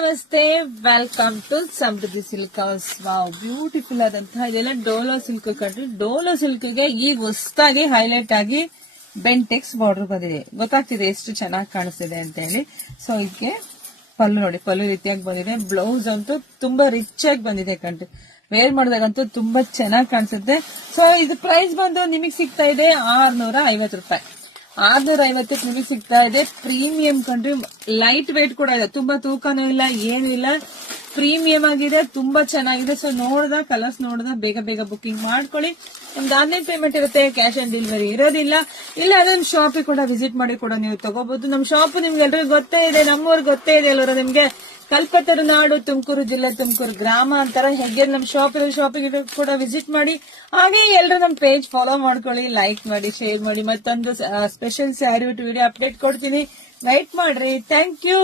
ನಮಸ್ತೆ, welcome to Samruddhi silk house. Wow, beautiful ಆದಂತಹ ಇದೆಲ್ಲ ಡೋಲೋ ಸಿಲ್ಕ್ ಕಟ್ರಿ. ಡೋಲೋ ಸಿಲ್ಕ್ ಗೆ ಈಗ ಹೊಸದಾಗಿ ಹೈಲೈಟ್ ಆಗಿ ಬೆಂಟೆಕ್ಸ್ ಬಾರ್ಡರ್ ಬಂದಿದೆ. ಗೊತ್ತಾಗ್ತಿದೆ ಎಷ್ಟು ಚೆನ್ನಾಗಿ ಕಾಣಿಸ್ತಿದೆ ಅಂತ ಹೇಳಿ. ಸೊ ಇದಕ್ಕೆ ಪಲ್ಲು ನೋಡಿ, ಪಲ್ಲು ರೀತಿಯಾಗಿ ಬಂದಿದೆ. ಬ್ಲೌಸ್ ಅಂತೂ ತುಂಬಾ ರಿಚ್ ಆಗಿ ಬಂದಿದೆ ಕಣ್ರಿ. ವೇರ್ ಮಾಡಿದಾಗಂತೂ ತುಂಬಾ ಚೆನ್ನಾಗಿ ಕಾಣಿಸುತ್ತೆ. ಸೊ ಇದು ಪ್ರೈಸ್ ಬಂದು ನಿಮಗೆ ಸಿಗ್ತಾ ಇದೆ 650 ರೂಪಾಯಿ. 650 ನಿಮಗೆ ಸಿಗ್ತಾ ಇದೆ. ಪ್ರೀಮಿಯಂ ಕಂಡ್ರಿ, ಲೈಟ್ ವೇಟ್ ಕೂಡ ಇದೆ, ತುಂಬಾ ತೂಕನೂ ಇಲ್ಲ, ಏನು ಇಲ್ಲ, ಪ್ರೀಮಿಯಂ ಆಗಿದೆ, ತುಂಬಾ ಚೆನ್ನಾಗಿದೆ. ಸೊ ಕಲರ್ಸ್ ನೋಡ್ದ ಬೇಗ ಬೇಗ ಬುಕಿಂಗ್ ಮಾಡ್ಕೊಳ್ಳಿ. ನಮ್ದು ಆನ್ಲೈನ್ ಪೇಮೆಂಟ್ ಇರುತ್ತೆ, ಕ್ಯಾಶ್ ಆನ್ ಡೆಲಿವರಿ ಇರೋದಿಲ್ಲ. ಇಲ್ಲ ಅದೊಂದು ಶಾಪಿಗೆ ಕೂಡ ವಿಸಿಟ್ ಮಾಡಿ ಕೂಡ ನೀವು ತಗೋಬಹುದು. ನಮ್ ಶಾಪ್ ನಿಮ್ಗೆ ಎಲ್ರಿಗೂ ಗೊತ್ತೇ ಇದೆ, ನಮ್ಮೂರ್ ಗೊತ್ತೇ ಇದೆ ಅಲ್ವರ ನಿಮ್ಗೆ. ಕಲ್ಪತರು ನಾಡು, ತುಮಕೂರು ಜಿಲ್ಲೆ, ತುಮಕೂರು ಗ್ರಾಮ ಅಂತಾರ. ಹೇಗೆ ನಮ್ ಶಾಪಿಗೆ ಕೂಡ ವಿಸಿಟ್ ಮಾಡಿ. ಹಾಗೆ ಎಲ್ಲರೂ ನಮ್ ಪೇಜ್ ಫಾಲೋ ಮಾಡ್ಕೊಳ್ಳಿ, ಲೈಕ್ ಮಾಡಿ, ಶೇರ್ ಮಾಡಿ. ಮತ್ತೊಂದು ಸ್ಪೆಷಲ್ ಸ್ಯಾರಿ ವಿಡಿಯೋ ಅಪ್ಡೇಟ್ ಕೊಡ್ತೀನಿ, ವೈಟ್ ಮಾಡ್ರಿ. Thank you.